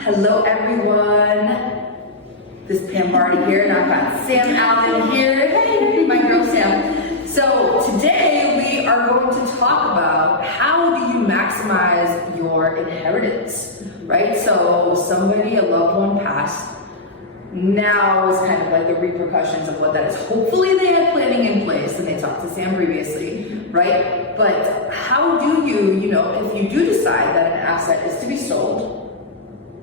Hello everyone, this is Pam Bardhi here, and I've got Sam Allen here. Hey, my girl Sam. So today we are going to talk about how do you maximize your inheritance, right? So somebody, a loved one passed, now is kind of like the repercussions of what that is. Hopefully they had planning in place and they talked to Sam previously, right? But how do you, if you do decide that an asset is to be sold,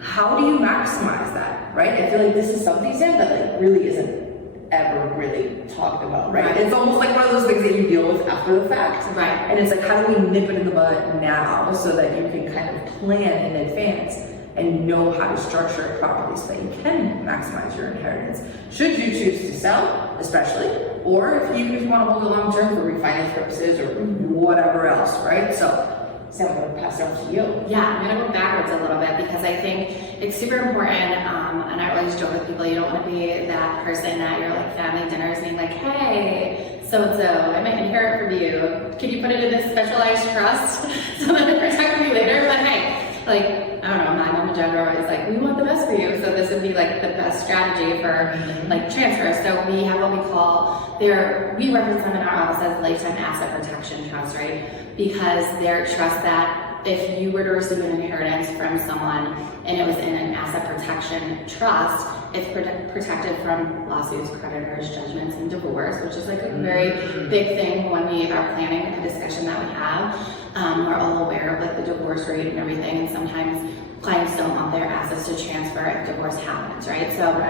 how do you maximize that, right? I feel like this is something, Sam, that like really isn't ever really talked about, right? It's almost like one of those things that you deal with after the fact. Right. And it's like, how do we nip it in the bud now so that you can kind of plan in advance and know how to structure it properly so that you can maximize your inheritance. Should you choose to sell, especially, or if you want to hold it long term for refinance purposes or whatever else, right? So, Sam, I'm going to pass it on to you. Yeah, I'm going to go backwards a little bit because I think it's super important, and I always joke with people, you don't want to be that person at your like family dinners being like, hey, so-and-so, I might inherit from you. Can you put it in this specialized trust so that it protects me later? But hey, like, I don't know, my mom and dad are always like, we want the best for you. So this would be like the best strategy for like transfer. So we have what we call, we reference them in our office as lifetime asset protection trust, right? Because they're trust that if you were to receive an inheritance from someone and it was in an asset protection trust, it's protected from lawsuits, creditors, judgments, and divorce, which is like a very big thing when we are planning a discussion that we have. We're all aware of like the divorce rate and everything, and sometimes clients don't want their assets to transfer if divorce happens, right? So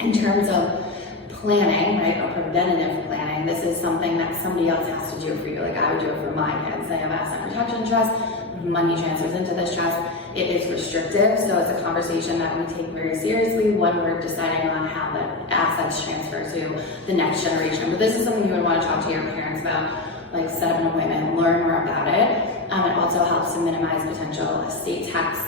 in terms of planning, right, or preventative planning, this is something that somebody else has to do for you. Like I would do it for my kids. They have asset protection trust, money transfers into this trust. It is restrictive, so it's a conversation that we take very seriously when we're deciding on how the assets transfer to the next generation. But this is something you would want to talk to your parents about, like set up an appointment, learn more about it. It also helps to minimize potential estate tax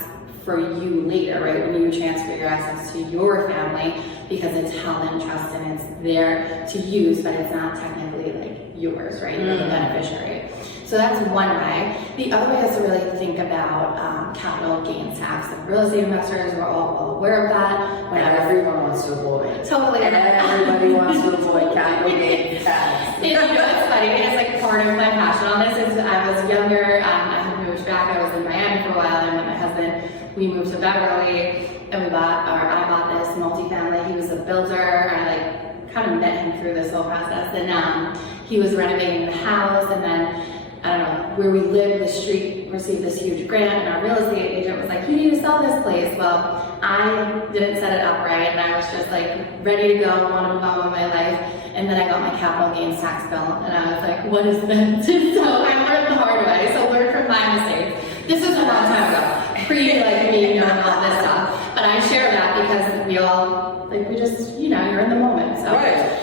for you later, right, when you transfer your assets to your family, because it's held in trust and it's there to use, but it's not technically like yours, right? You're the beneficiary. So that's one way. The other way is to really think about capital gains tax. And real estate investors, we're all well aware of that. Everyone wants to avoid. Totally. And everybody wants to avoid capital gains tax. And it's funny, it's like part of my passion on this is I was younger, I had moved back, I was in Miami for a while, and with my husband, we moved to Beverly, and I bought this multifamily. He was a builder. I like kind of met him through this whole process, and he was renovating the house, and then I don't know, where we lived, the street received this huge grant, and our real estate agent was like, you need to sell this place. Well, I didn't set it up right, and I was just like ready to go, want to move on with my life, and then I got my capital gains tax bill, and I was like, what is this? So I learned the hard way, so learn from my mistakes. This was a long time ago, pre like me knowing all this stuff, but I share that because we all, like we just, you're in the moment, so. Right.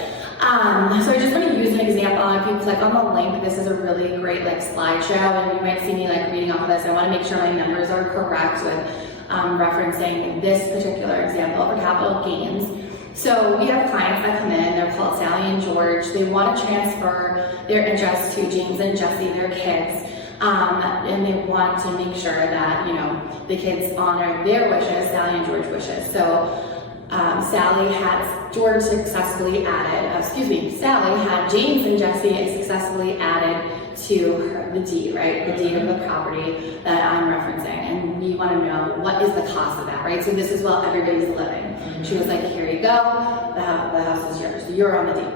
So I just want to use an example. If you click on the link, this is a really great like slideshow, and you might see me like reading off of this. I want to make sure my numbers are correct with referencing this particular example for capital gains. So we have clients that come in, they're called Sally and George. They want to transfer their interests to James and Jesse, their kids, and they want to make sure that, the kids honor their wishes, Sally and George wishes. So Sally had George successfully added, Sally had James and Jesse successfully added to her, the deed, right? The deed of the property that I'm referencing. And we want to know what is the cost of that, right? So this is while everybody's living. She was like, here you go, the house is yours, you're on the deed.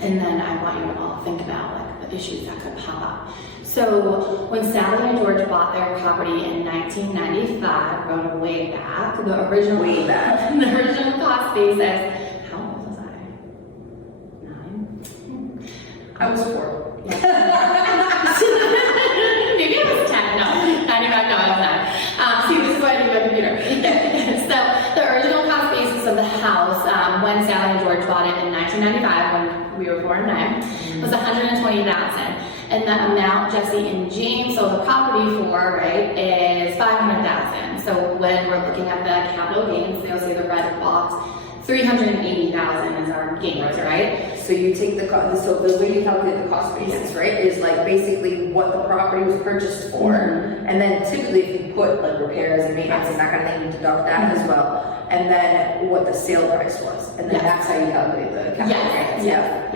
And then I want you to all think about like the issues that could pop up. So when Sally and George bought their property in 1995, going way back, the original cost basis, how old was I? 9? I was 4. Maybe I was 10, no, 95, no, I was 9. See, this is why I need my computer. So the original cost basis of the house, when Sally and George bought it in 1995, when we were 4 and 9, was $120,000. And the amount Jesse and James sold the property for, right, is $500,000. So when we're looking at the capital gains, they'll see the red box $380,000 is our gains, right? So you take the cost, so the way you calculate the cost basis, right, is like basically what the property was purchased for. And then typically if you put like repairs and maintenance and that kind of thing, you deduct that as well. And then what the sale price was. And then that's how you calculate the capital gains. Yes.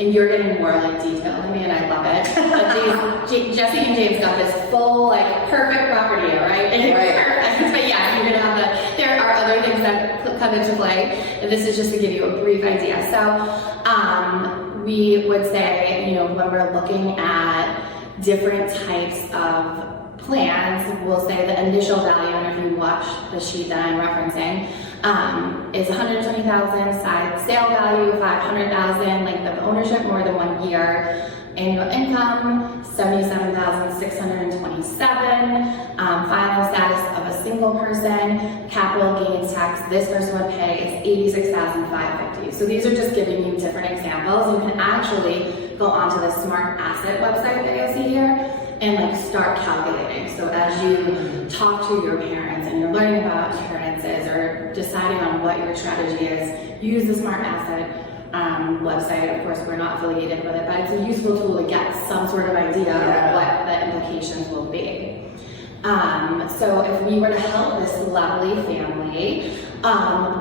And you're getting more like detail than me, and I love it. But Jesse and James got this full, like, perfect property, right? Perfect. But yeah, you're gonna have there are other things that come into play. And this is just to give you a brief idea. So, we would say, you know, when we're looking at different types of plans, we'll say the initial value, and if you watch the sheet that I'm referencing, is $120,000, side sale value $500,000, length of ownership more than 1 year, annual income $77,627, final status of a single person, capital gains tax this person would pay is $86,550. So these are just giving you different examples. You can actually go onto the Smart Asset website that you see here and like start calculating. So as you talk to your parents and you're learning about insurances or deciding on what your strategy is, use the Smart Asset website. Of course, we're not affiliated with it, but it's a useful tool to get some sort of idea of what the implications will be. So if we were to help this lovely family,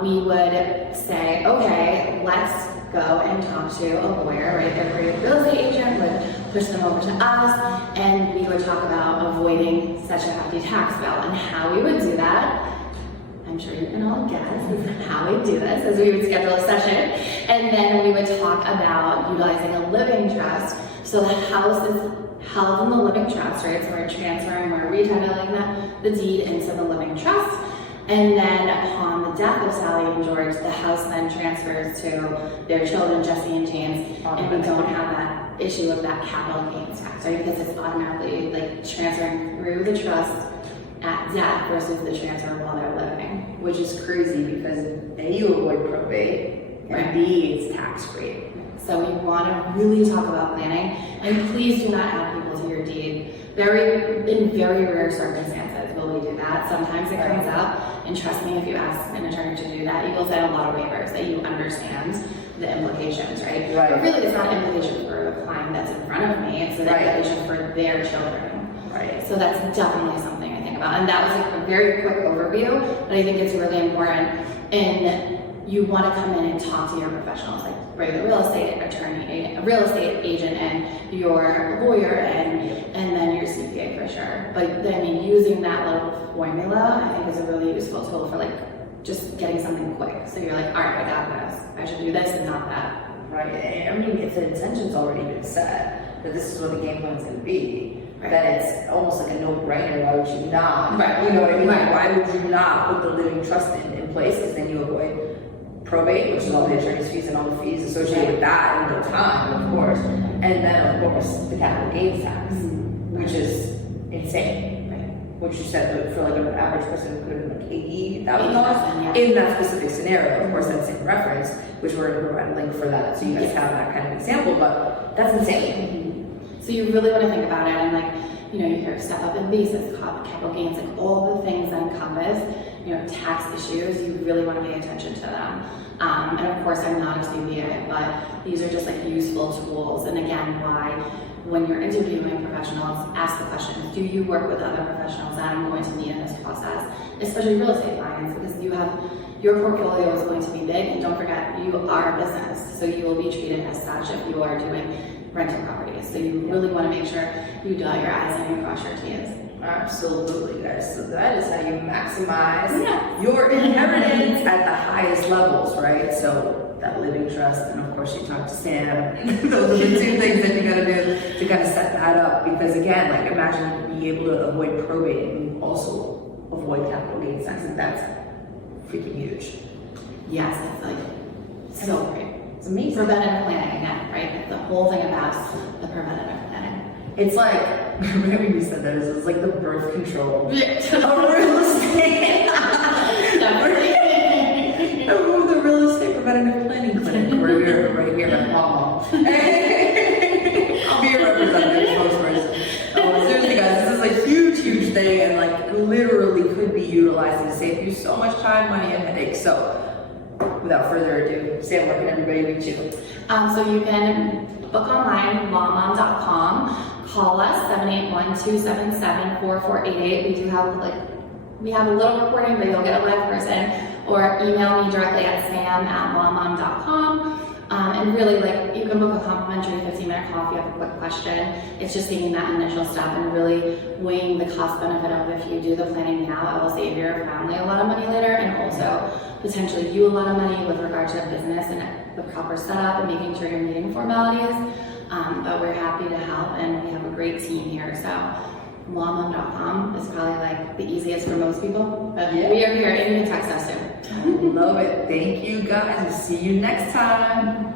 we would say, okay, let's go and talk to a lawyer, right? Their great real estate agent would push them over to us, and we would talk about avoiding such a hefty tax bill and how we would do that. I'm sure you can all guess how we do this, as we would schedule a session. And then we would talk about utilizing a living trust. So the house is held in the living trust, right? So we're transferring, we're retitling the deed into the living trust. And then upon the death of Sally and George, the house then transfers to their children, Jesse and James, and we don't have that issue of that capital gains tax, right? Because it's automatically like transferring through the trust at death versus the transfer while they're living. Which is crazy because A, you avoid probate, and B, it's tax free. So we want to really talk about planning, and please do not add people to your deed. In very rare circumstances will we do that. Sometimes it comes up, and trust me, if you ask an attorney to do that, you will sign a lot of waivers that you understand the implications, right? But really, it's not an implication for the client that's in front of me, it's an implication for their children. Right. So that's definitely something I think about. And that was like a very quick overview, but I think it's really important. And you want to come in and talk to your professionals, like the real estate attorney, a real estate agent, and your lawyer, and then your CPA for sure. But I mean, using that little formula, I think is a really useful tool for like just getting something quick. So you're like, all right, I got this. I should do this and not that. Right. I mean, if the intention's already been set, that this is what the game plan's going to be, then it's almost like a no-brainer. Why would you not? Right. You know what I mean? Like, why would you not put the living trust in place? Because then you avoid probate, which is all the attorney's fees and all the fees associated with that, and the time, of course. And then, of course, the capital gains tax, which is insane. Which you said for like an average person could have like $80,000 in that specific scenario. Of course, that's in reference, which we're going to provide a link for that, so you guys have that kind of example. But that's insane. So you really want to think about it, and like, you know, you hear step up in leases, capital gains, like all the things that encompass, you know, tax issues. You really want to pay attention to them. And of course, I'm not a CPA, but these are just like useful tools. And again, why, when you're interviewing professionals, ask the questions. Do you work with other professionals that I'm going to need in this process, especially real estate clients, because your portfolio is going to be big, and don't forget, you are a business, so you will be treated as such if you are doing rental properties. So you really want to make sure you dot your I's and you cross your T's. Absolutely, guys. So that is how you maximize your inheritance at the highest levels, right? So that living trust, and of course you talk to Sam. Those are the two things that you gotta do to kind of set that up. Because again, like imagine being able to avoid probate and also avoid capital gains tax, and that's freaking huge. Yes, it's like so great. It's amazing. Preventative planning again, right? It's the whole thing about the preventative planning. It's like, remember you said that, it's like the birth control of real estate. The real estate preventative planning clinic. We're right here at Mama. I'll be your representative spokesperson. Seriously guys, this is a huge, huge thing, and like literally could be utilized to save you so much time, money, and headaches. So without further ado, Sam, where can everybody reach you? So you can book online, lawmom.com. Call us 781-277-4488. We have a little recording, but you'll get a live person, or email me directly at sam@lawmom.com. And really, like, you can book a complimentary 15-minute call if you have a quick question. It's just taking that initial step and really weighing the cost benefit of if you do the planning now, it will save your family a lot of money later, and also potentially you a lot of money with regard to the business and the proper setup and making sure you're meeting formalities. But we're happy to help, and we have a great team here. So lawmom.com is probably like the easiest for most people, but Yeah. we are here, and you can text us too. Love it. Thank you guys. We'll see you next time.